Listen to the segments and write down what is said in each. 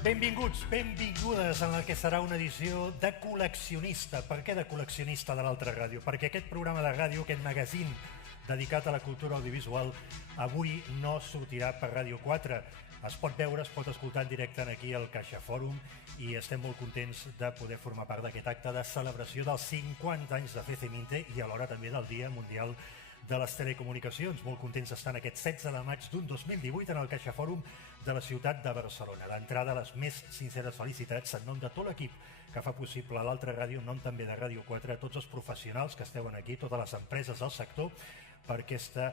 Benvinguts, benvingudes en la que serà una edició de col·leccionista. Per què de col·leccionista de l'altra ràdio? Perquè aquest programa de ràdio, aquest magazín dedicat a la cultura audiovisual, avui no sortirà per Ràdio 4. Es pot veure, es pot escoltar en directe aquí al Caixa Fòrum i estem molt contents de poder formar part d'aquest acte de celebració dels 50 anys de FECEMINTE i alhora també del Dia Mundial de les Telecomunicacions. Molt contents d'estar en aquest 16 de maig d'un 2018 en el Caixa Fòrum de la ciutat de Barcelona. D'entrada, les més sinceres felicitats en nom de tot l'equip que fa possible l'altra ràdio, en nom també de Ràdio 4, a tots els professionals que esteu aquí, totes les empreses del sector, per aquesta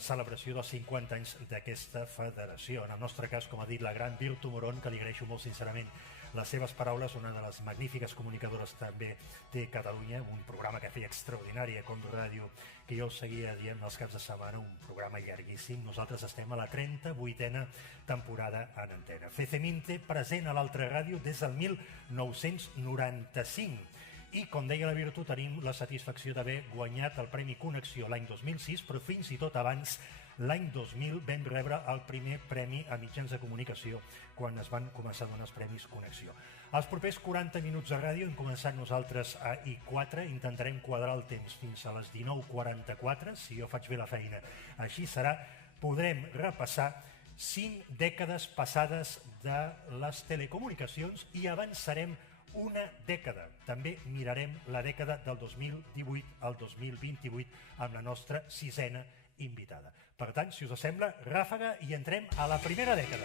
celebració dels 50 anys d'aquesta federació. En el nostre cas, com ha dit la gran Virtu Moron, que li agraeixo molt sincerament les seves paraules, una de les magnífiques comunicadores també té Catalunya, un programa que feia extraordinari a Com Ràdio, que jo el seguia dient els caps de setmana, un programa llarguíssim. Nosaltres estem a la 38a temporada en antena. FECEMINTE present a l'altra ràdio des del 1995. I, com deia la Virtu, tenim la satisfacció d'haver guanyat el Premi Connexió l'any 2006, però fins i tot abans, l'any 2000, vam rebre el primer premi a mitjans de comunicació quan es van començar a donar els Premis Connexió. Els propers 40 minuts de ràdio hem començat nosaltres a I4, intentarem quadrar el temps fins a les 19:44, si jo faig bé la feina. Així serà, podrem repassar 5 dècades passades de les telecomunicacions i avançarem una dècada. També mirarem la dècada del 2018 al 2028 amb la nostra 6a invitada. Per tant, si us sembla, ràfaga i entrem a la primera dècada.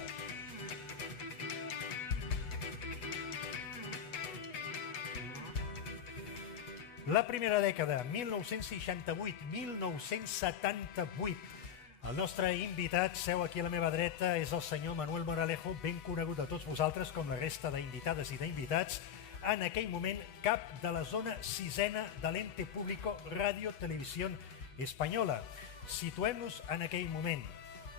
La primera dècada, 1968-1978. El nostre invitat, seu aquí a la meva dreta, és el senyor Manuel Moralejo, ben conegut a tots vosaltres com la resta d'invitades i d'invitats, en aquell moment cap de la zona 6a de l'ente público Radio Televisión Española. Situem-nos en aquell moment.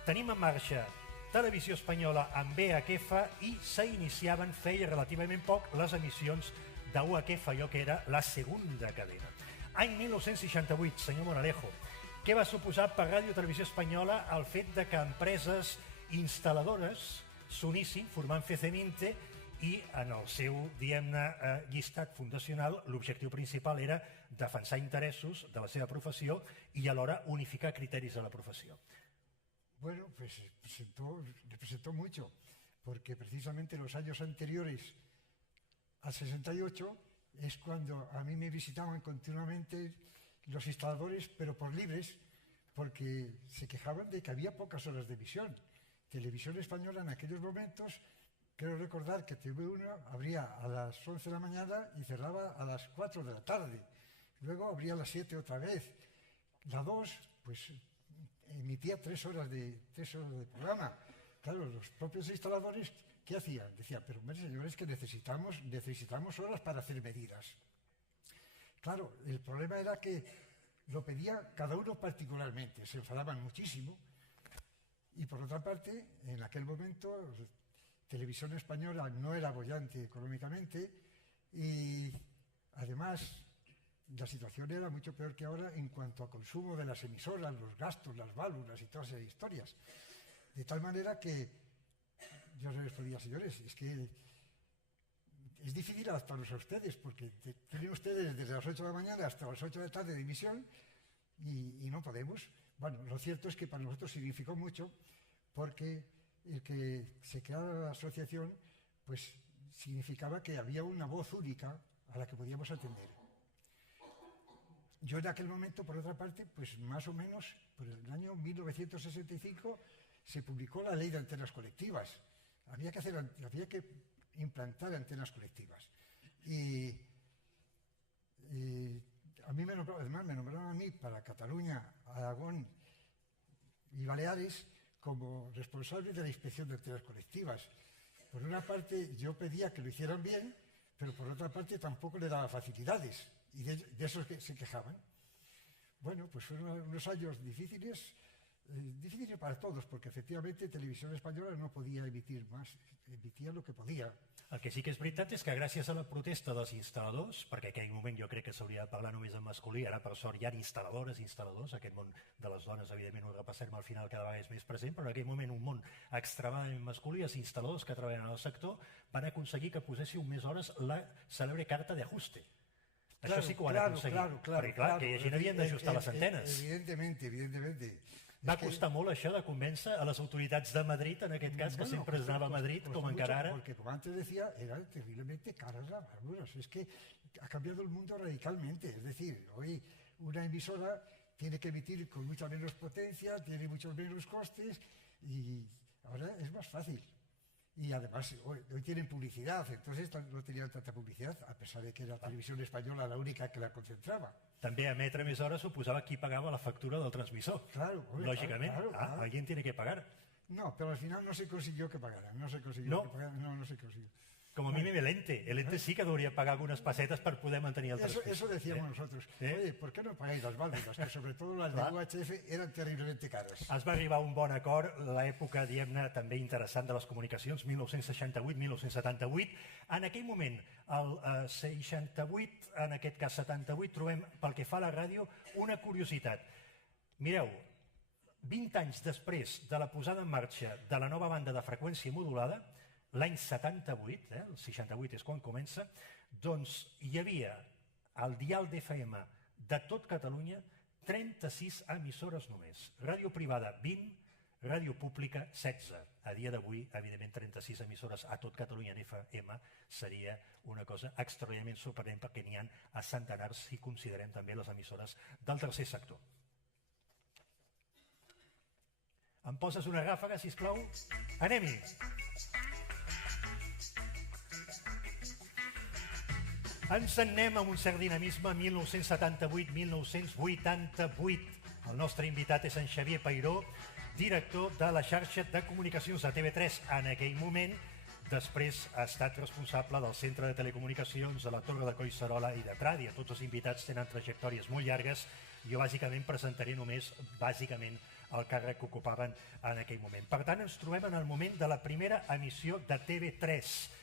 Tenim en marxa Televisió Espanyola amb VHF i s'iniciaven, feia relativament poc, les emissions de UHF, allò que era la segunda cadena. Any 1968, senyor Moralejo, què va suposar per Ràdio Televisió Espanyola el fet de que empreses instal·ladores s'unissin formant FECEMINTE i en el seu, diguem-ne, llistat fundacional l'objectiu principal era defensar interessos de la seva professió i alhora unificar criteris de la professió? Bueno, pues representó mucho, porque precisamente los años anteriores al 68 es cuando a mí me visitaban continuamente los instaladores, pero por libres, porque se quejaban de que había pocas horas de emisión. Televisión Española en aquellos momentos, quiero recordar que TV1 abría a las 11 de la mañana y cerraba a las 4 de la tarde. Luego abría a las 7 otra vez. La 2, pues emitía 3 horas de programa. Claro, los propios instaladores, ¿qué hacían? Decían, pero hombre, señores, que necesitamos horas para hacer medidas. Claro, el problema era que lo pedía cada uno particularmente, se enfadaban muchísimo. Y por otra parte, en aquel momento, Televisión Española no era boyante económicamente y además la situación era mucho peor que ahora en cuanto a consumo de las emisoras, los gastos, las válvulas y todas esas historias. De tal manera que yo les respondía, señores, es que es difícil adaptarnos a ustedes porque tienen ustedes desde las 8 de la mañana hasta las 8 de la tarde de emisión y no podemos. Bueno, lo cierto es que para nosotros significó mucho porque el que se creara la asociación pues significaba que había una voz única a la que podíamos atender. Yo en aquel momento, por otra parte, pues más o menos por el año 1965 se publicó la ley de antenas colectivas. Había que implantar antenas colectivas. Y a mí además me nombraron a mí para Cataluña, Aragón y Baleares como responsable de la inspección de antenas colectivas. Por una parte yo pedía que lo hicieran bien, pero por otra parte tampoco le daba facilidades y de esos que se quejaban. Bueno, pues fueron unos años difíciles. difícil para todos, porque efectivamente Televisión Española no podía emitir más, emitía lo que podía. El que sí que és veritat és que gràcies a la protesta dels instal·ladors, perquè en aquell moment jo crec que s'hauria de parlar només en masculí, ara per sort hi ha instal·ladores, instal·ladors, aquest món de les dones evidentment ho repassem al final cada vegada és més present, però en aquell moment un món extremadament masculí, els instal·ladors que treballen en el sector van aconseguir que poséssiu més hores la cèlebre carta d'ajuste. Això sí que ho han aconseguit, perquè clar, que hi ha gent havien d'ajustar les antenes. Evidentemente. Va costar molt això de convèncer a les autoritats de Madrid, en aquest cas, que sempre es anava a Madrid, com encara ara. Porque como antes decía, eran terriblemente caras las válvulas. Es que ha cambiado el mundo radicalmente. Es decir, hoy una emisora tiene que emitir con mucha menos potencia, tiene muchos menos costes y ahora es más fácil. Y además hoy tienen publicidad, entonces no tenían tanta publicidad, a pesar de que era Televisión Española la única que la concentraba. També emetre més hores suposava qui pagava la factura del transmissor. Claro, lògicament. Claro. Alguien tiene que pagar. No, pero al final no se consiguió que pagaran. No se consiguió que pagaran. No se consiguió. Como a mí el ente sí que debería pagar algunas pesetas para poder mantener el transmisor. Eso decíamos nosotros. Oye, ¿por qué no pagáis las válvulas? Que sobre todo las de UHF eran terriblemente caras. Es va arribar a un bon acord l'època, diguem-ne, també interessant de les comunicacions, 1968-1978. En aquell moment, el 68, en aquest cas 78, trobem, pel que fa a la ràdio, una curiositat. Mireu, 20 anys després de la posada en marxa de la nova banda de freqüència modulada, l'any 78, el 68 és quan comença, doncs hi havia al dial d'FM de tot Catalunya 36 emissores només. Ràdio privada 20, ràdio pública 16. A dia d'avui, evidentment, 36 emissores a tot Catalunya en FM seria una cosa extraordinàriament sorprenent perquè n'hi ha a centenars si considerem també les emissores del tercer sector. Em poses una ràfaga, sisplau? Anem-hi! Ens en anem amb un cert dinamisme 1978-1988. El nostre invitat és en Xavier Peiró, director de la xarxa de comunicacions de TV3 en aquell moment. Després ha estat responsable del Centre de Telecomunicacions, de la Torre de Collserola i de Tràdia. Tots els invitats tenen trajectòries molt llargues. Jo bàsicament presentaré només el càrrec que ocupaven en aquell moment. Per tant, ens trobem en el moment de la primera emissió de TV3.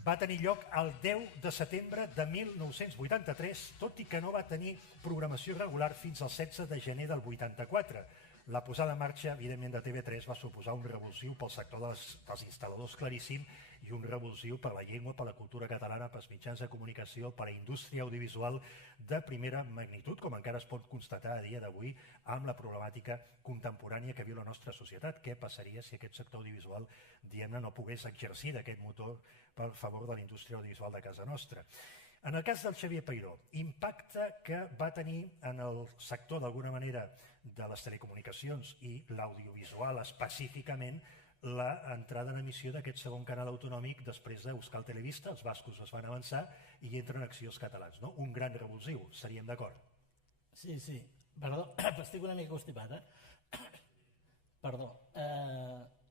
Va tenir lloc el 10 de setembre de 1983, tot i que no va tenir programació regular fins al 16 de gener del 84. La posada en marxa, evidentment, de TV3 va suposar un revulsiu pel sector dels instal·ladors claríssim i un revulsiu per la llengua, per la cultura catalana, pels mitjans de comunicació, per la indústria audiovisual de primera magnitud, com encara es pot constatar a dia d'avui amb la problemàtica contemporània que viu la nostra societat. Què passaria si aquest sector audiovisual, diguem-ne, no pogués exercir d'aquest motor per favor de la indústria audiovisual de casa nostra? En el cas del Xavier Peiró, impacte que va tenir en el sector, d'alguna manera, de les telecomunicacions i l'audiovisual específicament, l'entrada en emissió d'aquest segon canal autonòmic després d'Euskal Telebista. Els bascos es van avançar i entren Acció els catalans. Un gran revulsiu, seríem d'acord? Sí. Perdó, estic una mica constipat, Perdó.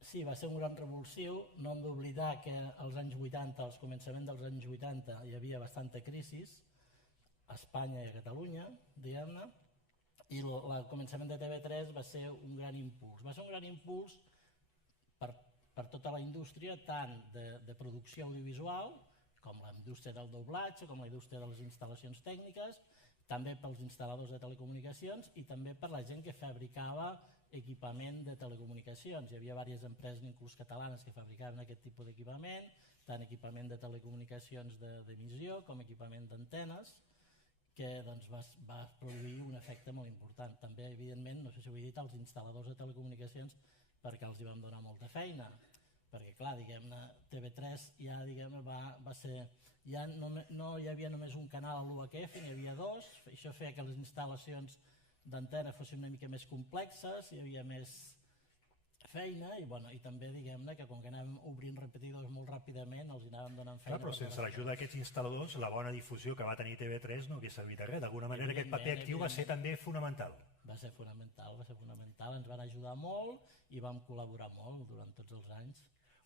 Sí, va ser un gran revulsiu. No hem d'oblidar que als anys 80, als començaments dels anys 80, hi havia bastanta crisi a Espanya i a Catalunya, diguem-ne, i el començament de TV3 va ser un gran impuls. Va ser un gran impuls per tota la indústria, tant de producció audiovisual, com la indústria del doblatge, com la indústria de les instal·lacions tècniques, també pels instal·ladors de telecomunicacions i també per la gent que fabricava equipament de telecomunicacions. Hi havia diverses empreses, inclús catalanes, que fabricaven aquest tipus d'equipament, tant equipament de telecomunicacions d'emissió com equipament d'antenes, que va produir un efecte molt important. També, evidentment, no sé si ho he dit, als instal·ladors de telecomunicacions, perquè els hi vam donar molta feina. Perquè, clar, diguem-ne, TV3 ja, diguem-ne, va ser... Ja no hi havia només un canal a l'UHF, n'hi havia dos. Això feia que les instal·lacions d'antena fossin una mica més complexes, hi havia més feina i també, diguem-ne, que com que anàvem obrint repetidors molt ràpidament els hi anàvem donant feina. Clar, però sense l'ajuda d'aquests instal·ladors, la bona difusió que va tenir TV3 no hauria servit de res. D'alguna manera aquest paper actiu va ser també fonamental. Va ser fonamental, ens van ajudar molt i vam col·laborar molt durant tots els anys.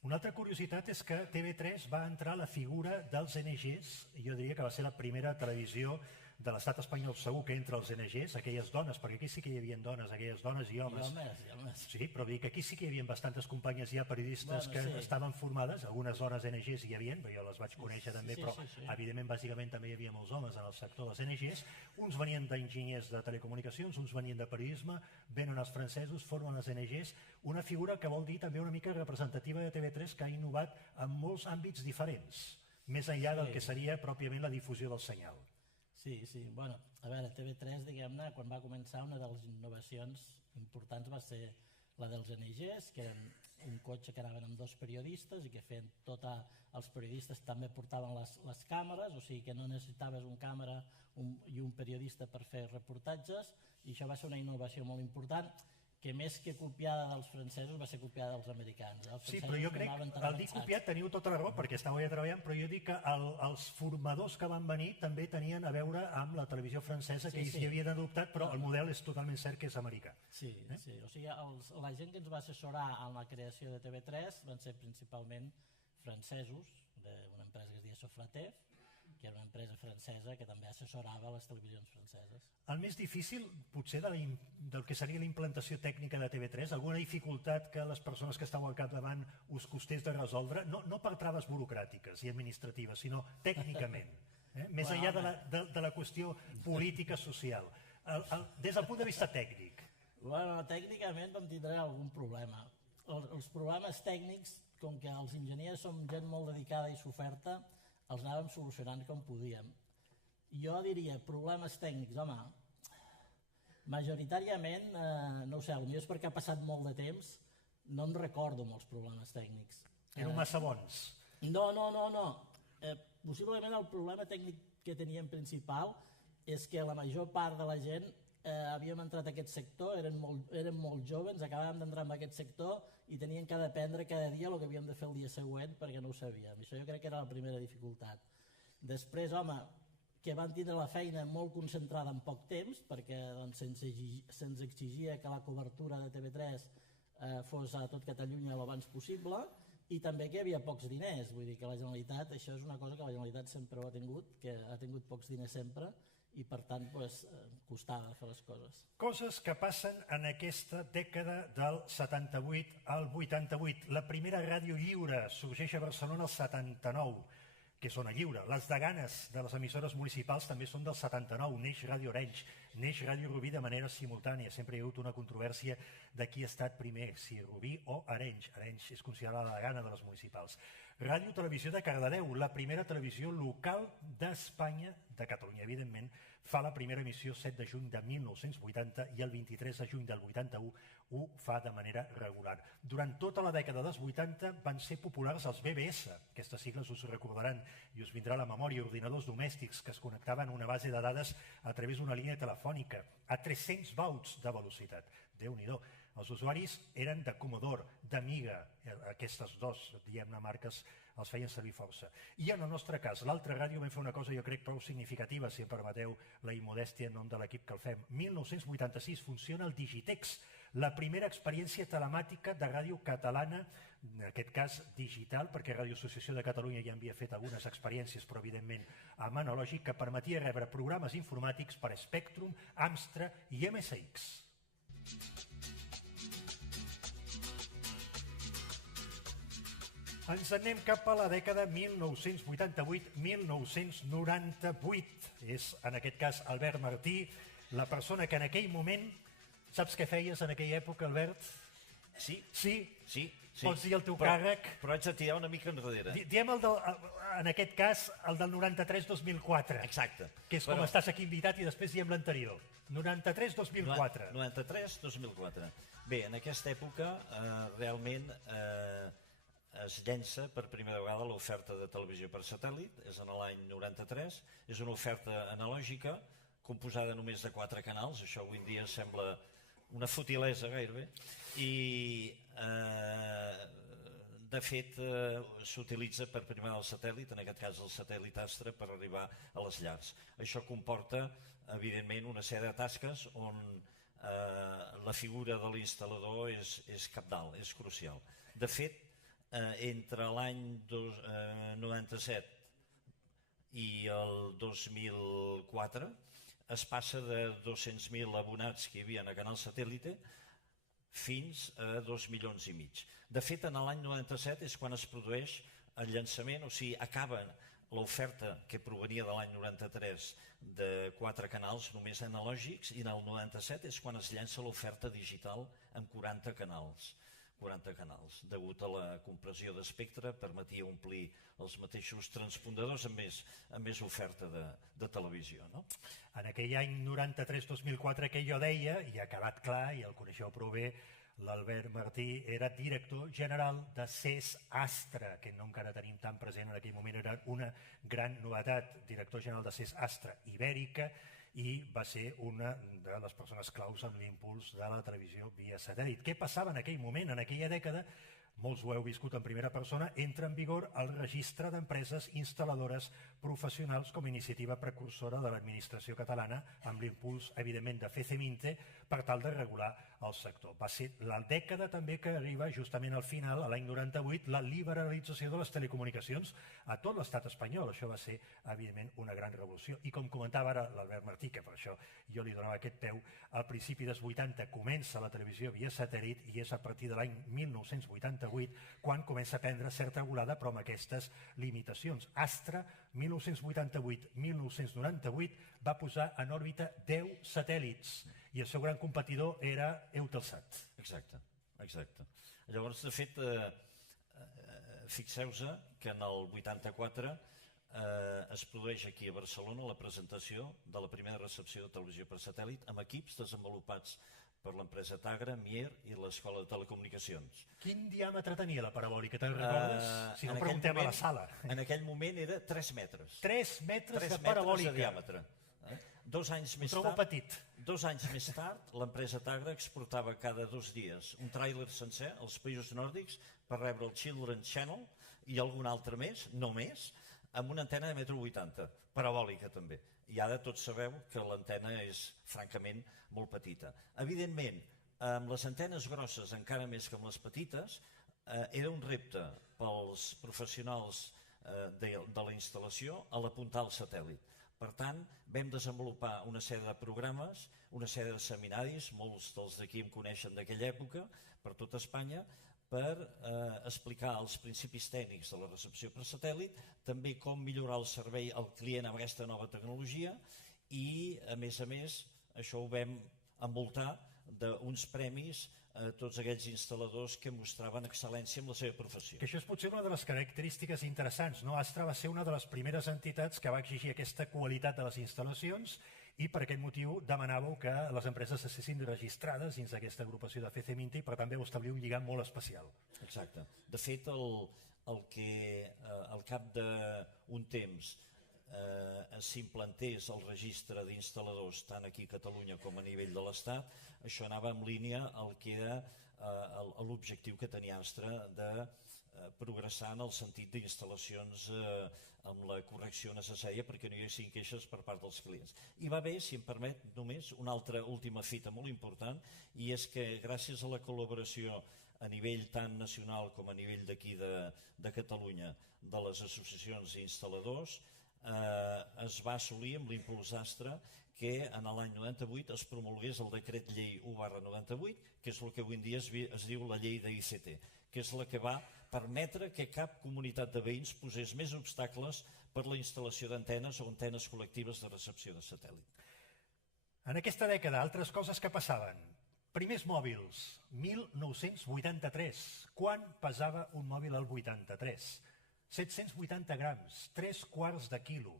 Una altra curiositat és que TV3 va entrar a la figura dels NGs, jo diria que va ser la primera televisió de l'estat espanyol segur que entre els NGs, aquelles dones, perquè aquí sí que hi havia dones, aquelles dones i homes. I homes. Sí, però dic que aquí sí que hi havia bastantes companyes ja periodistes que estaven formades, algunes dones NGs hi havia, jo les vaig conèixer també, però evidentment bàsicament també hi havia molts homes en el sector dels NGs. Uns venien d'enginyers de telecomunicacions, uns venien de periodisme, venen els francesos, formen les NGs, una figura que vol dir també una mica representativa de TV3 que ha innovat en molts àmbits diferents, més enllà del que seria pròpiament la difusió del senyal. Sí, bueno, a veure, TV3, diguem-ne, quan va començar, una de les innovacions importants va ser la dels NGs, que eren un cotxe que anaven amb 2 periodistes i que feien els periodistes també portaven les càmeres, o sigui que no necessitaves un càmera i un periodista per fer reportatges, i això va ser una innovació molt important, que més que copiada dels francesos va ser copiada dels americans. Sí, però jo crec que al dir copiat teniu tota la raó, perquè estàveu ja treballant, però jo dic que els formadors que van venir també tenien a veure amb la televisió francesa, que ells hi havien adoptat, però el model és totalment cert que és americà. Sí, o sigui, la gent que ens va assessorar en la creació de TV3 van ser principalment francesos, d'una empresa que es deia Sofratev, que era una empresa francesa que també assessorava les televisions franceses. El més difícil, potser, del que seria la implantació tècnica de TV3, alguna dificultat que les persones que estàu al capdavant us costés de resoldre, no per traves burocràtiques i administratives, sinó tècnicament, més enllà de la qüestió política social, des del punt de vista tècnic. Bueno, tècnicament vam tindre algun problema. Els problemes tècnics, com que els enginyers som gent molt dedicada i s'oferta, els anàvem solucionant com podíem. Jo diria, problemes tècnics, home, majoritàriament, no ho sé, potser és perquè ha passat molt de temps, no em recordo molts problemes tècnics. Eren massa bons? No. Possiblement el problema tècnic que teníem principal és que la major part de la gent havíem entrat a aquest sector, eren molt joves, acabàvem d'entrar en aquest sector i tenien que aprendre cada dia el que havíem de fer el dia següent perquè no ho sabíem. Això jo crec que era la primera dificultat. Després, home, que van tindre la feina molt concentrada en poc temps perquè se'ns exigia que la cobertura de TV3 fos a tot Catalunya l'abans possible i també que hi havia pocs diners. Vull dir que la Generalitat, això és una cosa que la Generalitat sempre ho ha tingut, que ha tingut pocs diners sempre i per tant costava fer les coses. Coses que passen en aquesta dècada del 78 al 88. La primera ràdio lliure sorgeix a Barcelona el 79, que és Ona Lliure. Les deganes de les emissores municipals també són del 79. Neix Ràdio Arenys, neix Ràdio Rubí de manera simultània. Sempre hi ha hagut una controvèrsia de qui ha estat primer, si Rubí o Arenys. Arenys és considerada la degana de les municipals. Ràdio Televisió de Cardedeu, la primera televisió local d'Espanya, de Catalunya, evidentment, fa la primera emissió 7 de juny de 1980 i el 23 de juny del 81 ho fa de manera regular. Durant tota la dècada dels 80 van ser populars els BBS, aquestes sigles us recordaran i us vindrà a la memòria, ordinadors domèstics que es connectaven a una base de dades a través d'una línia telefònica a 300 volts de velocitat. Déu-n'hi-do. Els usuaris eren de Commodore, d'Amiga, aquestes dos, diguem-ne, marques els feien servir força. I en el nostre cas, l'altra ràdio vam fer una cosa jo crec prou significativa, si em permeteu la immodèstia en nom de l'equip que el fem. 1986 funciona el Digitex, la primera experiència telemàtica de ràdio catalana, en aquest cas digital, perquè Radio Associació de Catalunya ja havia fet algunes experiències, però evidentment amb analògic, que permetia rebre programes informàtics per Spectrum, Amstra i MSX. Ens anem cap a la dècada 1988-1998. És, en aquest cas, Albert Martí, la persona que en aquell moment... Saps què feies en aquella època, Albert? Sí. Pots dir el teu càrrec? Però haig de tirar una mica enrere. Diem, en aquest cas, el del 93-2004. Exacte. Que és com estàs aquí invitat i després diem l'anterior. 93-2004. 93-2004. Bé, en aquesta època realment es llença per primera vegada l'oferta de televisió per satèl·lit, és en l'any 93, és una oferta analògica composada només de 4 canals, això avui en dia sembla una futilesa gairebé, i de fet s'utilitza per primer el satèl·lit, en aquest cas el satèl·lit Astra, per arribar a les llars. Això comporta evidentment una sèrie de tasques on la figura de l'instal·lador és cabdal, és crucial. De fet, entre l'any 97 i el 2004 es passa de 200.000 abonats que hi havia a Canal Satèl·lite fins a 2,5 milions. De fet, en l'any 97 és quan es produeix el llançament, o sigui, acaba l'oferta que provenia de l'any 93 de 4 canals només analògics, i en el 97 és quan es llança l'oferta digital amb 40 canals. Degut a la compressió d'espectre, permetia omplir els mateixos transpondedors amb més oferta de televisió. No? En aquell any 93-2004 que jo deia, i ha quedat clar, i el coneixeu prou bé, l'Albert Martí era director general de CES Astra, que no encara tenim tan present en aquell moment, era una gran novetat, director general de CES Astra Ibèrica, i va ser una de les persones claus en l'impuls de la televisió via satèl·lit. Què passava en aquell moment, en aquella dècada? Molts ho heu viscut en primera persona, entra en vigor el registre d'empreses instal·ladores professionals com a iniciativa precursora de l'administració catalana, amb l'impuls, evidentment, de FECEMINTE per tal de regular el sector. Va ser la dècada també que arriba justament al final, a l'any 98, la liberalització de les telecomunicacions a tot l'estat espanyol. Això va ser, evidentment, una gran revolució. I com comentava ara l'Albert Martí, que per això jo li donava aquest peu, al principi dels 80 comença la televisió via satèl·lit i és a partir de l'any 1988 quan comença a prendre certa volada, però amb aquestes limitacions. Astra, 1988-1998, va posar en òrbita 10 satèl·lits i el seu gran competidor era Eutelsat. Exacte. Llavors, de fet, fixeu-vos que en el 84 es produeix aquí a Barcelona la presentació de la primera recepció de televisió per satèl·lit amb equips desenvolupats per l'empresa Tagra, Mier i l'Escola de Telecomunicacions. Quin diàmetre tenia la parabòlica, te'n recordes? Si no, preguntem a la sala. En aquell moment era 3 metres. 3 metres de de parabòlica. diàmetre. 2 anys més tard, petit. 2 anys més tard, l'empresa Tagra exportava cada 2 dies un tràiler sencer als països nòrdics per rebre el Children's Channel i algun altre més, no més, amb una antena de 1,80 m, parabòlica també. I ara tots sabeu que l'antena és francament molt petita. Evidentment, amb les antenes grosses encara més que amb les petites, era un repte pels professionals de la instal·lació a l'apuntar al satèl·lit. Per tant, vam desenvolupar una sèrie de programes, una sèrie de seminaris, molts dels d'aquí em coneixen d'aquella època, per tot Espanya, per explicar els principis tècnics de la recepció per satèl·lit, també com millorar el servei al client amb aquesta nova tecnologia i, a més, això ho vam envoltar d'uns premis a tots aquells instal·ladors que mostraven excel·lència en la seva professió. Que això és potser una de les característiques interessants, no? Astra va ser una de les primeres entitats que va exigir aquesta qualitat de les instal·lacions i per aquest motiu demanàveu que les empreses estiguessin registrades dins d'aquesta agrupació de FECEMINTE i per tant vau establir un lligam molt especial. Exacte. De fet, el que al cap d'un temps s'implantés el registre d'instal·ladors tant aquí a Catalunya com a nivell de l'Estat, això anava en línia al que era l'objectiu que tenia Astra de progressar en el sentit d'instal·lacions amb la correcció necessària perquè no hi haguessin queixes per part dels clients. I va haver, si em permet, només una altra última fita molt important, i és que gràcies a la col·laboració a nivell tant nacional com a nivell d'aquí de Catalunya de les associacions d'instal·ladors, es va assolir amb l'impuls Astra que en l'any 98 es promulgués el decret llei 1/98, que és el que avui en dia es diu la llei d'ICT, que és la que va permetre que cap comunitat de veïns posés més obstacles per la instal·lació d'antenes o antenes col·lectives de recepció de satèl·lit. En aquesta dècada, altres coses que passaven. Primers mòbils, 1983. Quan pesava un mòbil al 83? 780 grams, 3/4 de quilo.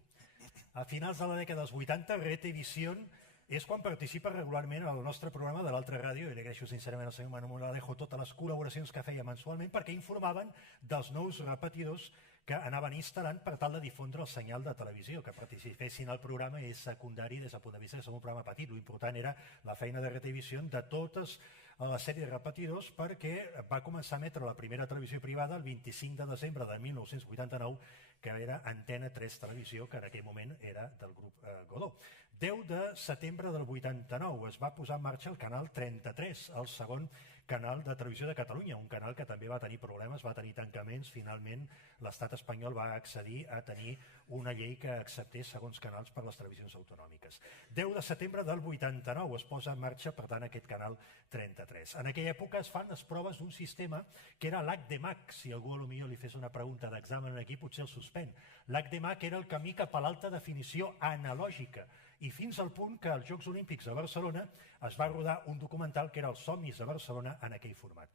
A finals de la dècada dels 80, Retevisión és quan participa regularment en el nostre programa de l'altra ràdio, i li agraeixo sincerament al senyor Manu Moralejo totes les col·laboracions que feia mensualment perquè informaven dels nous repetidors que anaven instal·lant per tal de difondre el senyal de televisió, que participessin al programa és secundari des del punt de vista que som un programa petit. L'important era la feina de Retevisión de totes la sèrie de repetidors perquè va començar a emetre la primera televisió privada el 25 de desembre de 1989, que era Antena 3 Televisió, que en aquell moment era del grup Godó. 10 de setembre del 89 es va posar en marxa el canal 33, el segon canal de televisió de Catalunya, un canal que també va tenir problemes, va tenir tancaments. Finalment l'estat espanyol va accedir a tenir una llei que acceptés segons canals per les televisions autonòmiques. 10 de setembre del 89 es posa en marxa, per tant, aquest canal 33. En aquella època es fan les proves d'un sistema que era l'HDMAC. Si algú potser li fes una pregunta d'examen aquí, potser el suspèn. L'HDMAC era el camí cap a l'alta definició analògica, i fins al punt que als Jocs Olímpics de Barcelona es va rodar un documental que era Els somnis de Barcelona en aquell format.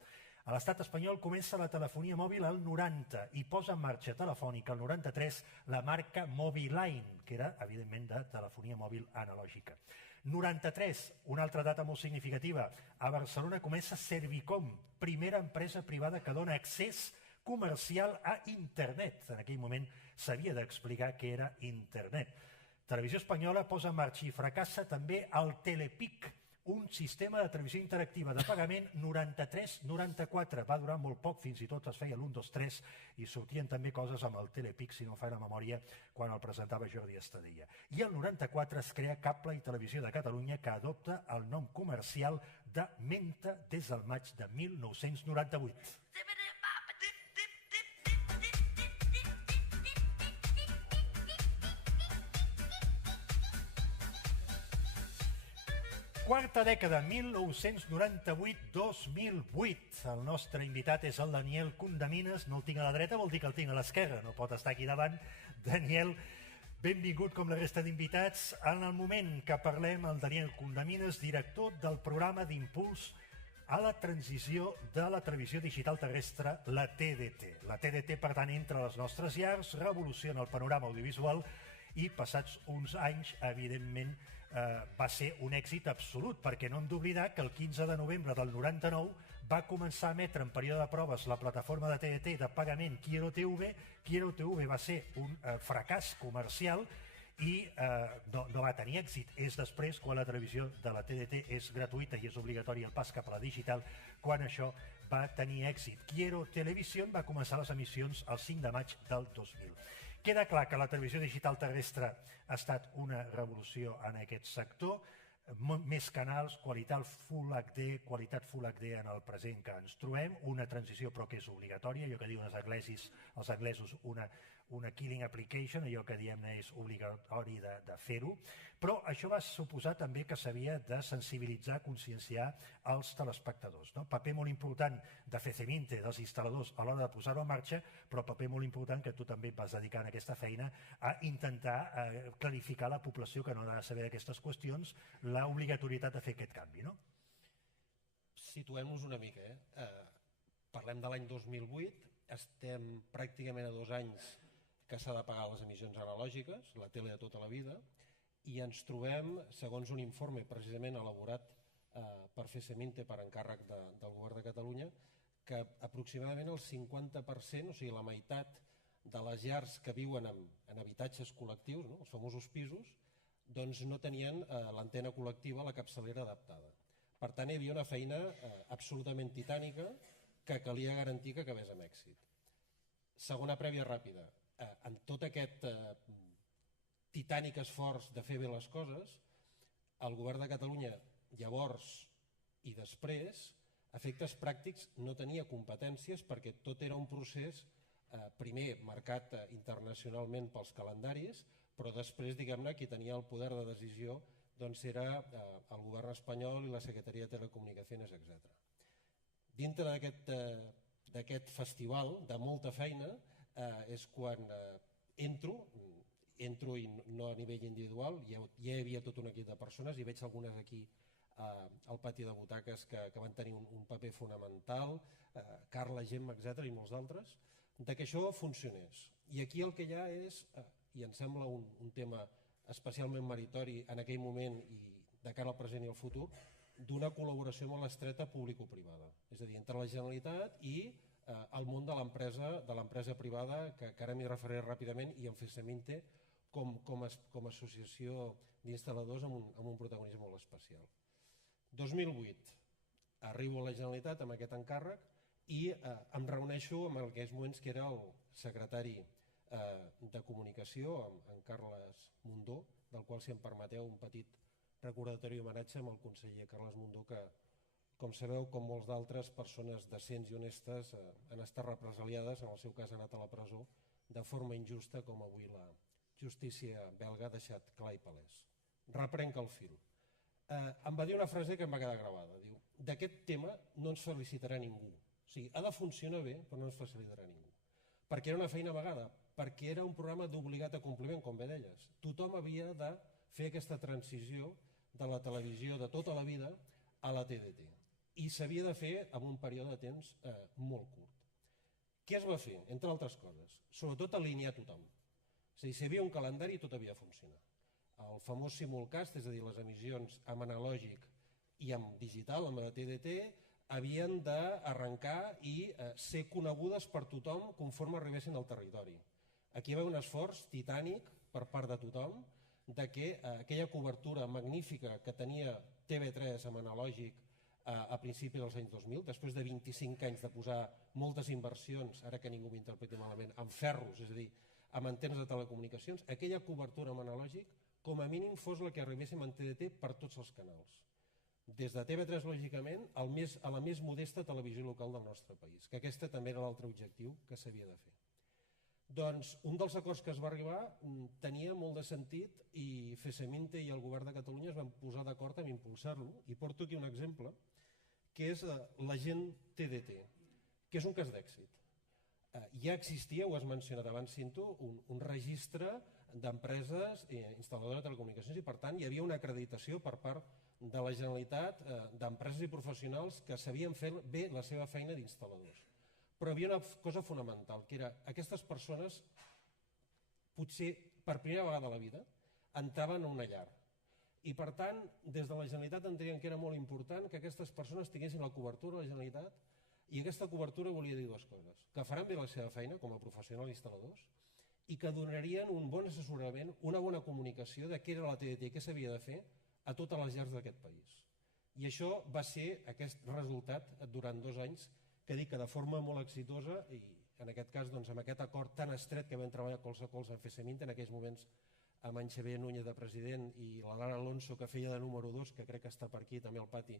A l'estat espanyol comença la telefonia mòbil al 90 i posa en marxa telefònica al 93 la marca Moviline, que era, evidentment, de telefonia mòbil analògica. 93, una altra data molt significativa. A Barcelona comença Servicom, primera empresa privada que dona accés comercial a internet. En aquell moment s'havia d'explicar què era internet. Televisió Espanyola posa en marxa i fracassa també el Telepic, un sistema de televisió interactiva de pagament 93-94. Va durar molt poc, fins i tot es feia l'1, 2, 3 i sortien també coses amb el Telepic, si no fa la memòria, quan el presentava Jordi Estadella. I el 94 es crea Cable i Televisió de Catalunya, que adopta el nom comercial de Menta des del maig de 1998. Quarta dècada, 1998-2008. El nostre invitat és el Daniel Condamines. No el tinc a la dreta, vol dir que el tinc a l'esquerra. No pot estar aquí davant. Daniel, benvingut com la resta d'invitats. En el moment que parlem, el Daniel Condamines, director del programa d'impuls a la transició de la televisió digital terrestre, la TDT. La TDT, per tant, entra a les nostres llars, revoluciona el panorama audiovisual i, passats uns anys, evidentment, va ser un èxit absolut, perquè no hem d'oblidar que el 15 de novembre del 99 va començar a emetre en període de proves la plataforma de TDT de pagament Quiero TV. Quiero TV va ser un fracàs comercial i no va tenir èxit. És després, quan la televisió de la TDT és gratuïta i és obligatori el pas cap a la digital, quan això va tenir èxit. Quiero Televisión va començar les emissions el 5 de maig del 2000. Queda clar que la televisió digital terrestre ha estat una revolució en aquest sector, més canals, qualitat Full HD en el present que ens trobem, una transició però que és obligatòria, allò que diuen els anglesos, una killing application, allò que diem és obligatori de fer-ho, però això va suposar també que s'havia de sensibilitzar, conscienciar els telespectadors. Paper molt important de Feceminte, dels instal·ladors, a l'hora de posar-ho en marxa, però paper molt important que tu també et vas dedicar en aquesta feina a intentar clarificar a la població que no ha de saber d'aquestes qüestions l'obligatorietat de fer aquest canvi. Situem-nos una mica. Parlem de l'any 2008, estem pràcticament a 2 anys que s'ha de pagar les emissions analògiques, la tele de tota la vida, i ens trobem, segons un informe precisament elaborat per Feceminte per encàrrec del Govern de Catalunya, que aproximadament el 50%, o sigui la meitat de les llars que viuen en habitatges col·lectius, els famosos pisos, doncs no tenien l'antena col·lectiva, la capçalera adaptada. Per tant, hi havia una feina absolutament titànica que calia garantir que acabés amb èxit. Segona prèvia ràpida. En tot aquest titànic esforç de fer bé les coses, el Govern de Catalunya llavors i després, a efectes pràctics, no tenia competències perquè tot era un procés, primer marcat internacionalment pels calendaris, però després, diguem-ne, qui tenia el poder de decisió era el govern espanyol i la Secretaria de Telecomunicacions, etc. Dintre d'aquest festival de molta feina és quan entro i no a nivell individual, ja hi havia tot un equip de persones i veig algunes aquí al pati de butaques que van tenir un paper fonamental, Carla, Gemma, etc. i molts d'altres, que això funcionés. I aquí el que hi ha és, i em sembla un tema especialment meritori en aquell moment i de cara al present i al futur, d'una col·laboració molt estreta público-privada. És a dir, entre la Generalitat i el món de l'empresa privada, que ara m'hi referiré ràpidament, i en Feceminte com a associació d'instal·ladors amb un protagonisme molt especial. 2008, arribo a la Generalitat amb aquest encàrrec i em reuneixo amb en aquells moments que era el secretari de Comunicació, en Carles Mundó, del qual, si em permeteu, un petit recordatori i homenatge amb el conseller Carles Mundó, que, com sabeu, com molts d'altres, persones decents i honestes han estat represaliades, en el seu cas ha anat a la presó, de forma injusta, com avui la justícia belga ha deixat clar i palès. Reprenc el fil. Em va dir una frase que em va quedar gravada. Diu, d'aquest tema no ens felicitarà ningú. O sigui, ha de funcionar bé, però no ens felicitarà ningú. Perquè era una feina amagada, perquè era un programa d'obligat compliment, com bé deies. Tothom havia de fer aquesta transició de la televisió de tota la vida a la TDT. I s'havia de fer en un període de temps molt curt. Què es va fer? Entre altres coses, sobretot alinear tothom. És a dir, si hi havia un calendari, tot havia de funcionar. El famós simulcast, és a dir, les emissions en analògic i en digital, amb la TDT, havien d'arrencar i ser conegudes per tothom conforme arribessin al territori. Aquí hi va haver un esforç titànic per part de tothom de que aquella cobertura magnífica que tenia TV3 amb analògic a principis dels anys 2000, després de 25 anys de posar moltes inversions, ara que ningú m'interpreti malament, en ferros, és a dir, amb antenes de telecomunicacions, aquella cobertura amb analògic com a mínim fos la que arribéssim en TDT per tots els canals. Des de TV3, lògicament, a la més modesta televisió local del nostre país, que aquesta també era l'altre objectiu que s'havia de fer. Doncs un dels acords que es va arribar tenia molt de sentit i FESEMINTE i el govern de Catalunya es van posar d'acord en impulsar-lo, i porto aquí un exemple, que és l'agent TDT, que és un cas d'èxit. Ja existia, ho has mencionat abans, Cinto, un registre d'empreses instal·ladores de telecomunicacions i, per tant, hi havia una acreditació per part de la Generalitat d'empreses i professionals que sabien fer bé la seva feina d'instal·ladors. Però hi havia una cosa fonamental, que era aquestes persones, potser per primera vegada a la vida, entraven a una llar. I, per tant, des de la Generalitat entenien que era molt important que aquestes persones tinguessin la cobertura de la Generalitat, i aquesta cobertura volia dir dues coses: que faran bé la seva feina com a professionals instal·ladors i que donarien un bon assessorament, una bona comunicació de què era la TDT i què s'havia de fer a totes les llars d'aquest país. I això va ser aquest resultat durant 2 anys, que dic que de forma molt exitosa, i en aquest cas amb aquest acord tan estret que vam treballar colze a colze en FESEMINTE, en aquells moments amb en Xavier Núñez de president i la Lara Alonso, que feia de número 2, que crec que està per aquí també al pati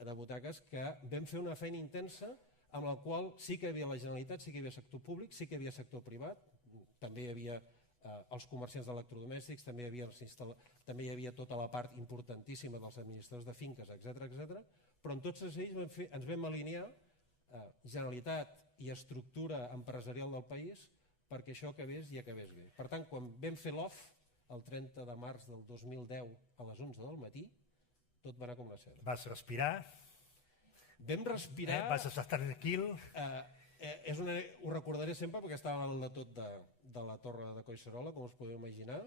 de butaques, que vam fer una feina intensa amb la qual sí que hi havia la Generalitat, sí que hi havia sector públic, sí que hi havia sector privat, també hi havia els comerciants d'electrodomèstics, també hi havia tota la part importantíssima dels administradors de finques, etc. Però en tots ells ens vam alinear Generalitat i estructura empresarial del país perquè això acabés i acabés bé. Per tant, quan vam fer l'OFF, el 30 de març del 2010 a les 11 del matí, tot va anar com una seda. Vas respirar? Vam respirar... Vas estar tranquil? Ho recordaré sempre perquè estava al de tot de la torre de Collserola, com us podeu imaginar.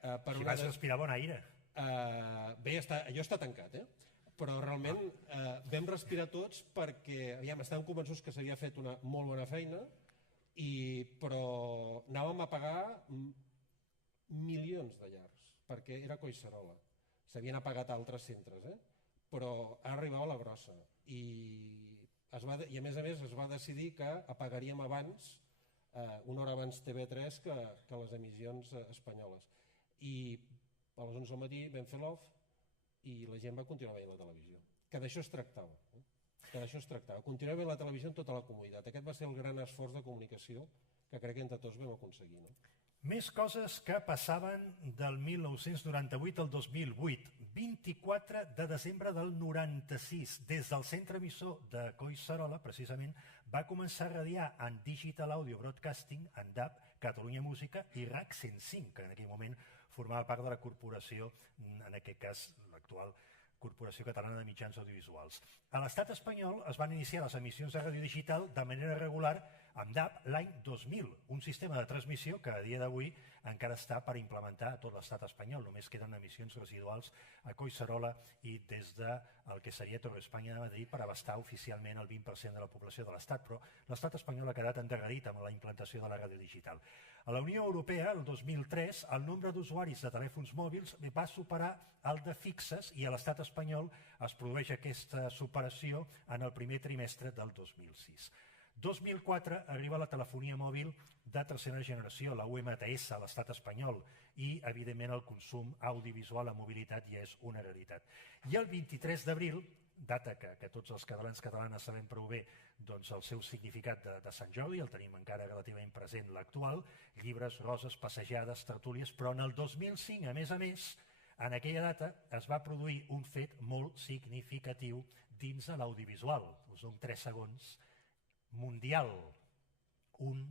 Si vas respirar bon aire. Bé, allò està tancat, però realment vam respirar tots perquè estàvem convençuts que s'havia fet una molt bona feina, però anàvem a pagar milions de llars, perquè era Collserola. S'havien apagat altres centres, però ara arribava la grossa. I a més es va decidir que apagaríem abans, una hora abans TV3 que les emissions espanyoles. I a les 11 del matí vam fer l'OFF i la gent va continuar veient la televisió. Que d'això es tractava. Continuar veient la televisió en tota la comunitat. Aquest va ser el gran esforç de comunicació que crec que entre tots vam aconseguir. Més coses que passaven del 1998 al 2008. 24 de desembre del 96, des del centre emissor de Collserola, precisament, va començar a radiar en Digital Audio Broadcasting, en DAB, Catalunya Música i RAC 105, que en aquell moment formava part de la corporació, en aquest cas l'actual Corporació Catalana de Mitjans Audiovisuals. A l'estat espanyol es van iniciar les emissions de ràdio digital de manera regular amb DAB l'any 2000, un sistema de transmissió que a dia d'avui encara està per implementar a tot l'estat espanyol. Només queden emissions residuals a Collserola i des del que seria Torre Espanya de Madrid per abastar oficialment el 20% de la població de l'estat, però l'estat espanyol ha quedat endarrerit amb la implantació de la ràdio digital. A la Unió Europea, el 2003, el nombre d'usuaris de telèfons mòbils va superar el de fixes i a l'estat espanyol es produeix aquesta superació en el primer trimestre del 2006. 2004 arriba la telefonia mòbil de tercera generació, la UMTS, a l'estat espanyol, i, evidentment, el consum audiovisual a mobilitat ja és una realitat. I el 23 d'abril, data que tots els catalans catalanes sabem prou bé doncs, el seu significat de Sant Jordi, el tenim encara relativament present l'actual, llibres, roses, passejades, tertúlies, però en el 2005, a més, en aquella data es va produir un fet molt significatiu dins de l'audiovisual. Us dono 3 segons. Mundial. 1,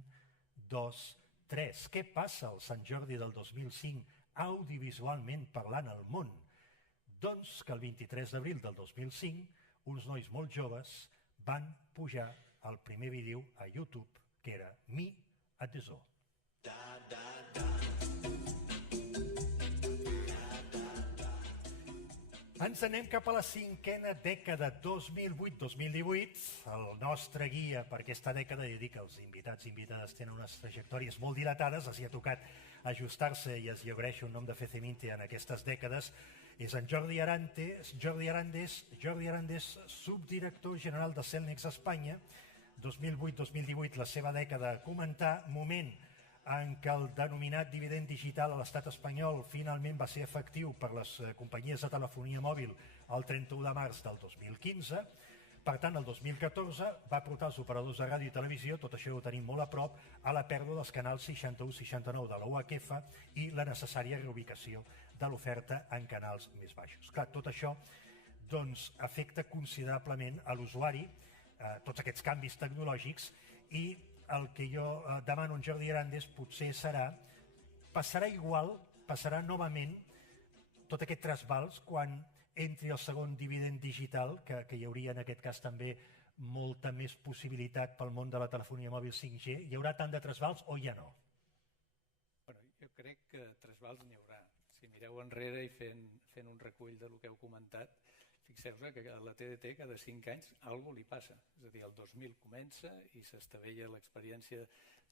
2, 3. Què passa al Sant Jordi del 2005 audiovisualment parlant al món? Doncs que el 23 d'abril del 2005 uns nois molt joves van pujar el primer vídeo a YouTube, que era Me at the Zoo. Ens anem cap a la 5a dècada, 2008-2018. El nostre guia per aquesta dècada, i dic que els invitats i invitades tenen unes trajectòries molt dilatades, els hi ha tocat ajustar-se i els agraeixo un nom de Feceminte en aquestes dècades, és en Jordi Arandes, subdirector general de Cellnex Espanya, 2008-2018, la seva dècada a comentar, moment en què el denominat dividend digital a l'estat espanyol finalment va ser efectiu per les companyies de telefonia mòbil el 31 de març del 2015. Per tant, el 2014 va portar els operadors de ràdio i televisió, tot això ho tenim molt a prop, a la pèrdua dels canals 61-69 de la UHF i la necessària reubicació de l'oferta en canals més baixos. Clar, tot això doncs, afecta considerablement a l'usuari, tots aquests canvis tecnològics, i el que jo demano en Jordi Arandes potser passarà igual, passarà novament tot aquest trasbals quan entri el segon dividend digital, que hi hauria en aquest cas també molta més possibilitat pel món de la telefonia mòbil 5G. Hi haurà tant de trasbals o ja no? Bueno, jo crec que trasbals n'hi haurà. Si mireu enrere i fent un recull del que heu comentat, fixeu-vos que a la TDT cada 5 anys alguna cosa li passa. És a dir, el 2000 comença i s'estavella l'experiència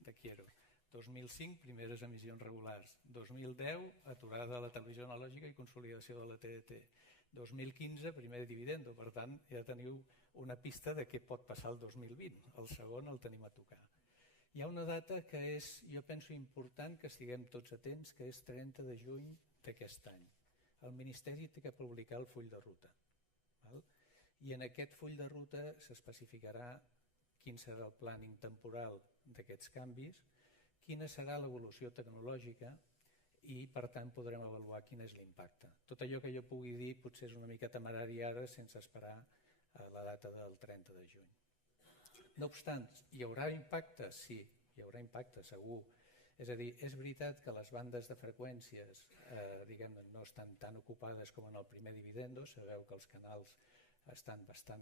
de Quiero. 2005, primeres emissions regulars. 2010, aturada de la televisió analògica i consolidació de la TDT. 2015, primer dividendo. Per tant, ja teniu una pista de què pot passar el 2020. El segon el tenim a tocar. Hi ha una data que és, jo penso, important que estiguem tots atents, que és 30 de juny d'aquest any. El Ministeri té que publicar el full de ruta. I en aquest full de ruta s'especificarà quin serà el plàning temporal d'aquests canvis, quina serà l'evolució tecnològica i, per tant, podrem avaluar quin és l'impacte. Tot allò que jo pugui dir potser és una mica temerari ara sense esperar la data del 30 de juny. No obstant, hi haurà impacte? Sí, hi haurà impacte, segur. És a dir, és veritat que les bandes de freqüències diguem-ne, no estan tan ocupades com en el primer dividendo. Sabeu que els canals estan bastant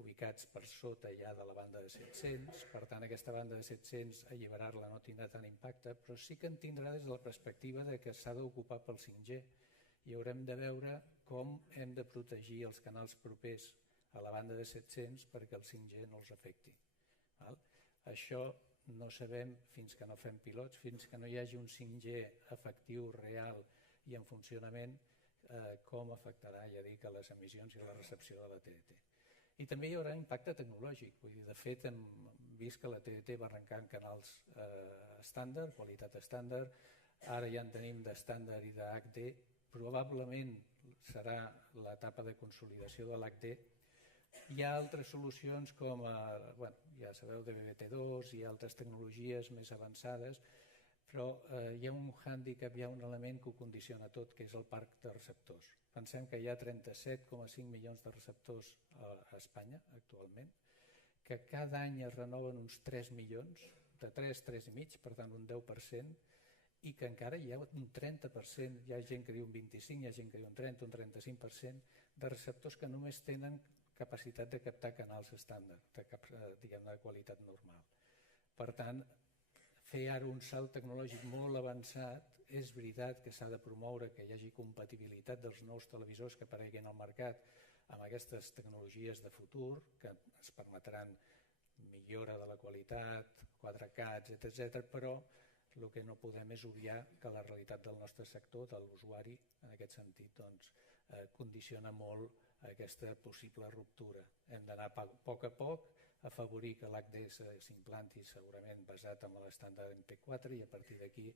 ubicats per sota ja de la banda de 700, per tant aquesta banda de 700 alliberar-la no tindrà tant impacte, però sí que en tindrà des de la perspectiva de que s'ha d'ocupar pel 5G i haurem de veure com hem de protegir els canals propers a la banda de 700 perquè el 5G no els afecti. Això no sabem fins que no fem pilots, fins que no hi hagi un 5G efectiu, real i en funcionament, com afectarà, ja dic, a les emissions i a la recepció de la TDT. I també hi haurà impacte tecnològic. Vull dir, de fet, hem vist que la TDT va arrencar en canals estàndard, qualitat estàndard, ara ja en tenim d'estàndard i d'HD, probablement serà l'etapa de consolidació de l'HD. Hi ha altres solucions com, ja sabeu, DVB-T2 i altres tecnologies més avançades, però hi ha un hàndicap, hi ha un element que ho condiciona tot, que és el parc de receptors. Pensem que hi ha 37,5 milions de receptors a Espanya actualment, que cada any es renoven uns 3 milions, de 3, 3,5, per tant un 10%, i que encara hi ha un 30%, hi ha gent que diu un 25%, hi ha gent que diu un 30%, un 35%, de receptors que només tenen capacitat de captar canals estàndard, de qualitat normal. Per tant, fer ara un salt tecnològic molt avançat, és veritat que s'ha de promoure que hi hagi compatibilitat dels nous televisors que apareguin al mercat amb aquestes tecnologies de futur que ens permetran millora de la qualitat, 4K, etc. Però el que no podem és obviar que la realitat del nostre sector, de l'usuari, en aquest sentit, condiciona molt aquesta possible ruptura. Hem d'anar a poc, afavorir que l'HDS s'implanti segurament basat en l'estàndard MP4 i a partir d'aquí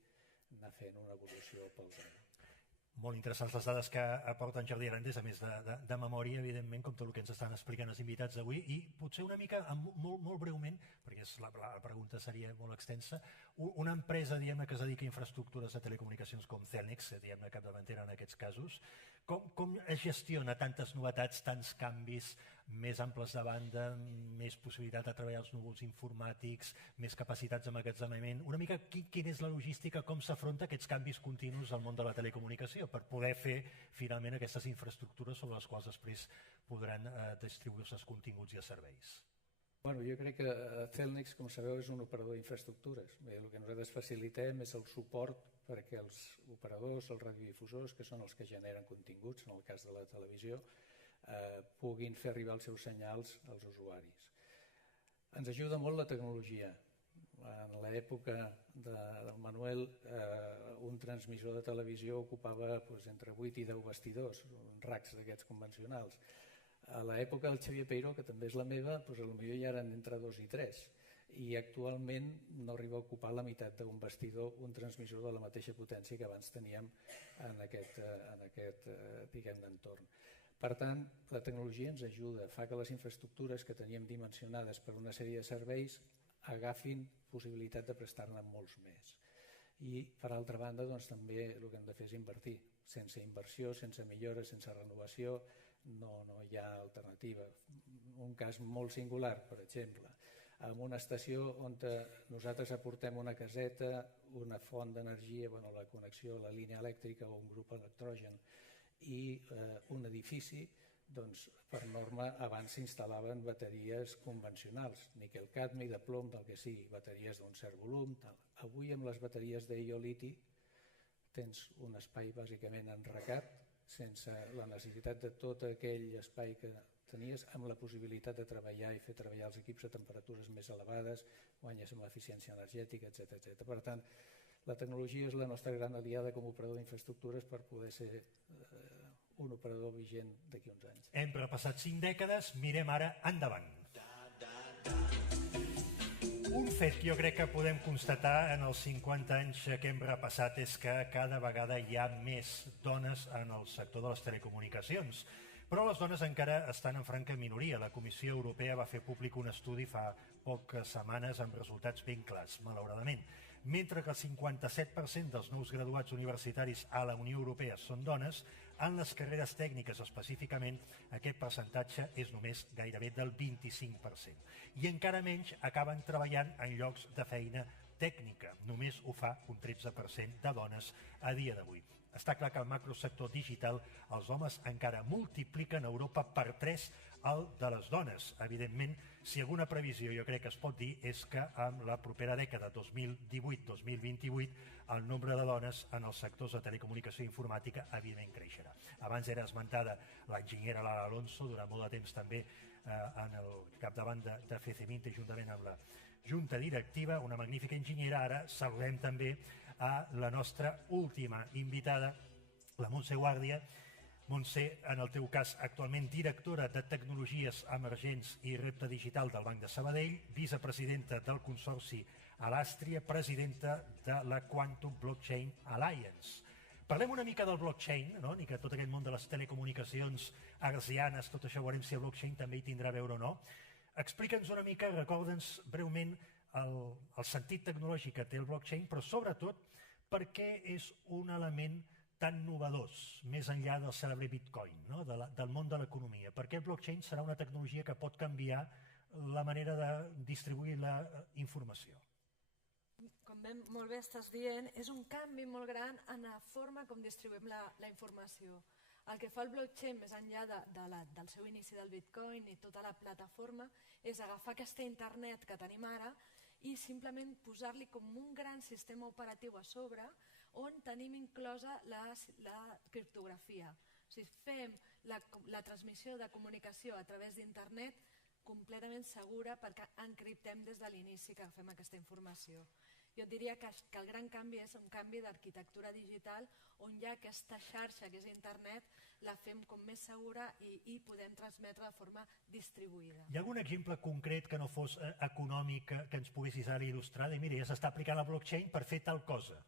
anar fent una evolució pel zero. Molt interessants les dades que aporta en Jordi Arandes, a més de memòria, evidentment, com tot el que ens estan explicant els invitats d'avui, i potser una mica, molt breument, perquè la pregunta seria molt extensa, una empresa que es dedica a infraestructures de telecomunicacions com Cellnex, capdavantera en aquests casos, com es gestiona tantes novetats, tants canvis, més amples de banda, més possibilitat de treballar els núvols informàtics, més capacitats d'emmagatzemament, una mica quina és la logística, com s'afronta aquests canvis continus al món de la telecomunicació per poder fer finalment aquestes infraestructures sobre les quals després podran distribuir-se els continguts i els serveis. Bueno, jo crec que Cellnex, com sabeu, és un operador d'infraestructures. El que nosaltres facilitem és el suport perquè els operadors, els radiodifusors, que són els que generen continguts, en el cas de la televisió, puguin fer arribar els seus senyals als usuaris. Ens ajuda molt la tecnologia. En l'època del Manuel, un transmissor de televisió ocupava entre 8 i 10 bastidors, racks d'aquests convencionals. A l'època del Xavier Peiró, que també és la meva, potser ja eren entre 2 i 3. I actualment no arriba a ocupar la meitat d'un bastidor un transmissor de la mateixa potència que abans teníem en aquest entorn. Per tant, la tecnologia ens ajuda, fa que les infraestructures que teníem dimensionades per una sèrie de serveis agafin possibilitat de prestar-ne molts més. I, per altra banda, també el que hem de fer és invertir. Sense inversió, sense millora, sense renovació, no hi ha alternativa. Un cas molt singular, per exemple, en una estació on nosaltres aportem una caseta, una font d'energia, la connexió a la línia elèctrica o un grup electrogen, i un edifici, per norma abans s'instal·laven bateries convencionals, níquel cadmi, de plom, del que sigui, bateries d'un cert volum. Avui amb les bateries d'ió-liti tens un espai bàsicament enrecat, sense la necessitat de tot aquell espai que tenies, amb la possibilitat de treballar i fer treballar els equips a temperatures més elevades, guanyes amb l'eficiència energètica, etc. Per tant, la tecnologia és la nostra gran aliada com a operador d'infraestructures per poder ser un operador vigent d'aquí uns anys. Hem repassat 5 dècades, mirem ara endavant. Un fet que jo crec que podem constatar en els 50 anys que hem repassat és que cada vegada hi ha més dones en el sector de les telecomunicacions, però les dones encara estan en franca minoria. La Comissió Europea va fer públic un estudi fa poques setmanes amb resultats ben clars, malauradament. Mentre que el 57% dels nous graduats universitaris a la Unió Europea són dones, en les carreres tècniques específicament aquest percentatge és només gairebé del 25%. I encara menys acaben treballant en llocs de feina tècnica. Només ho fa un 13% de dones a dia d'avui. Està clar que al macrosector digital els homes encara multipliquen a Europa per 3 el de les dones. Evidentment, si alguna previsió jo crec que es pot dir és que en la propera dècada 2018-2028 el nombre de dones en els sectors de telecomunicació i informàtica evidentment creixerà. Abans era esmentada l'enginyera Lara Alonso, durant molt de temps també en el capdavant de FCMINT juntament amb la Junta Directiva, una magnífica enginyera. Ara saludem també a la nostra última invitada, la Montse Guàrdia. Montse, en el teu cas, actualment directora de Tecnologies Emergents i Repte Digital del Banc de Sabadell, vicepresidenta del Consorci Alastria, presidenta de la Quantum Blockchain Alliance. Parlem una mica del blockchain, no? Ni que tot aquest món de les telecomunicacions arsianes, tot això veurem si el blockchain també hi tindrà a veure o no. Explica'ns una mica, recorda'ns breument el sentit tecnològic que té el blockchain, però sobretot per què és un element tan novedós, més enllà del cèlebre Bitcoin, no? Del món de l'economia. Per què el blockchain serà una tecnologia que pot canviar la manera de distribuir la informació? Com molt bé estàs dient, és un canvi molt gran en la forma com distribuïm la informació. El que fa el blockchain, més enllà del seu inici del Bitcoin i tota la plataforma, és agafar aquesta internet que tenim ara i simplement posar-li com un gran sistema operatiu a sobre on tenim inclosa la criptografia. O sigui, fem la transmissió de comunicació a través d'internet completament segura perquè encriptem des de l'inici que agafem aquesta informació. Jo et diria que el gran canvi és un canvi d'arquitectura digital on hi ha aquesta xarxa que és internet la fem com més segura i podem transmetre de forma distribuïda. Hi ha algun exemple concret que no fos econòmic que ens poguessis ara il·lustrar? De, mira, ja s'està aplicant la blockchain per fer tal cosa.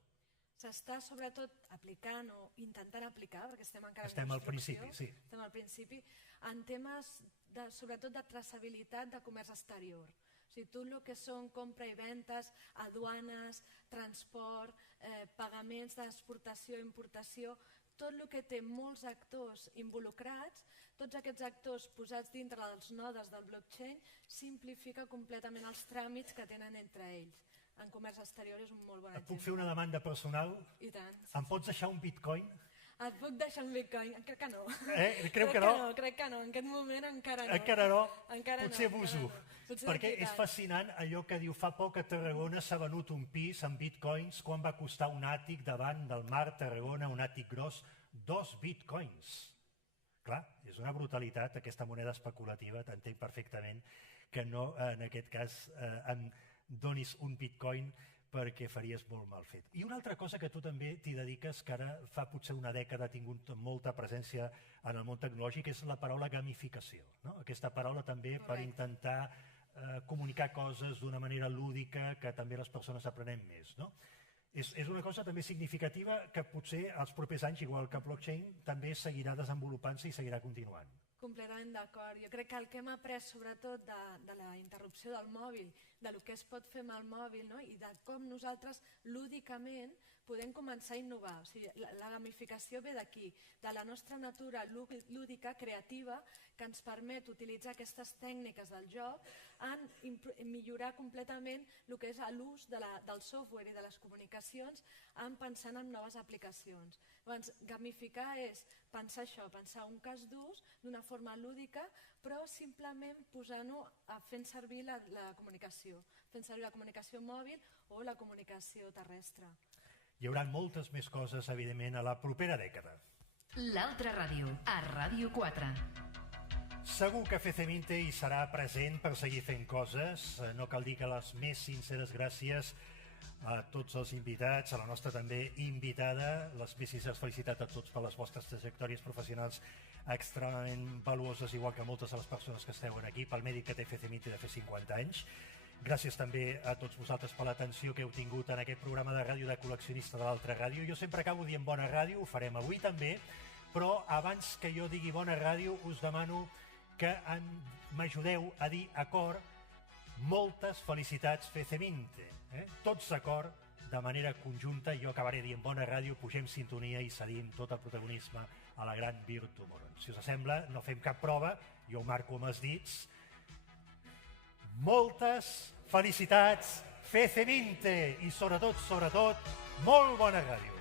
S'està sobretot aplicant o intentant aplicar, perquè estem encara Estem en al construcció, principi, sí. estem al principi, en temes sobretot de traçabilitat de comerç exterior. O sigui, tot el que són compra i ventes, aduanes, transport, pagaments d'exportació i importació, tot el que té molts actors involucrats, tots aquests actors posats dintre dels nodes del blockchain, simplifica completament els tràmits que tenen entre ells. En comerç exterior és un molt bon exemple. Et puc fer una demanda personal? I tant. Em pots deixar un bitcoin? Et puc deixar un bitcoin? Crec que no. Crec que no? Crec que no. En aquest moment encara no. Encara no? Encara Potser no, abuso. encara no. Potser Perquè d'aquí és tant. fascinant allò que diu fa poc a Tarragona s'ha venut un pis amb bitcoins quan va costar un àtic davant del mar Tarragona, un àtic gros, 2 bitcoins. Clar, és una brutalitat aquesta moneda especulativa, t'entenc perfectament que no en aquest cas em donis un bitcoin perquè faries molt mal fet. I una altra cosa que tu també t'hi dediques, que ara fa potser una dècada ha tingut molta presència en el món tecnològic, és la paraula gamificació. No? Aquesta paraula també per intentar comunicar coses d'una manera lúdica que també les persones aprenem més. No? És una cosa també significativa que potser els propers anys, igual que blockchain, també seguirà desenvolupant-se i seguirà continuant. Completament d'acord. Jo crec que el que hem après sobretot de la interrupció del mòbil, de lo que es pot fer amb el mòbil, no? I de com nosaltres lúdicament podem començar a innovar. O sigui, la gamificació ve d'aquí, de la nostra natura lúdica, creativa, que ens permet utilitzar aquestes tècniques del joc en millorar completament el que és l'ús del software i de les comunicacions pensant en noves aplicacions. Llavors, gamificar és pensar això, pensar un cas d'ús d'una forma lúdica, però simplement posant-ho fent servir la comunicació, fent servir la comunicació mòbil o la comunicació terrestre. Hi haurà moltes més coses, evidentment, a la propera dècada. L'altra ràdio, a Ràdio 4. Segur que FCMINTE hi serà present per seguir fent coses. No cal dir que les més sinceres gràcies a tots els invitats, a la nostra també invitada, les més sinceres felicitats a tots per les vostres trajectòries professionals extremadament valuoses, igual que moltes de les persones que esteu aquí, pel mèrit que té FCMINTE de fer 50 anys. Gràcies també a tots vosaltres per l'atenció que heu tingut en aquest programa de ràdio de col·leccionista de l'altra ràdio. Jo sempre acabo dient bona ràdio, ho farem avui també, però abans que jo digui bona ràdio us demano que m'ajudeu a dir a cor moltes felicitats FCMINTE. Tots d'acord, de manera conjunta, jo acabaré dient bona ràdio, pugem sintonia i cedim tot el protagonisme a la gran Virtu Moron. Si us sembla, no fem cap prova, jo ho marco amb els dits. Moltes felicitats FCMINTE i sobretot, molt bona ràdio.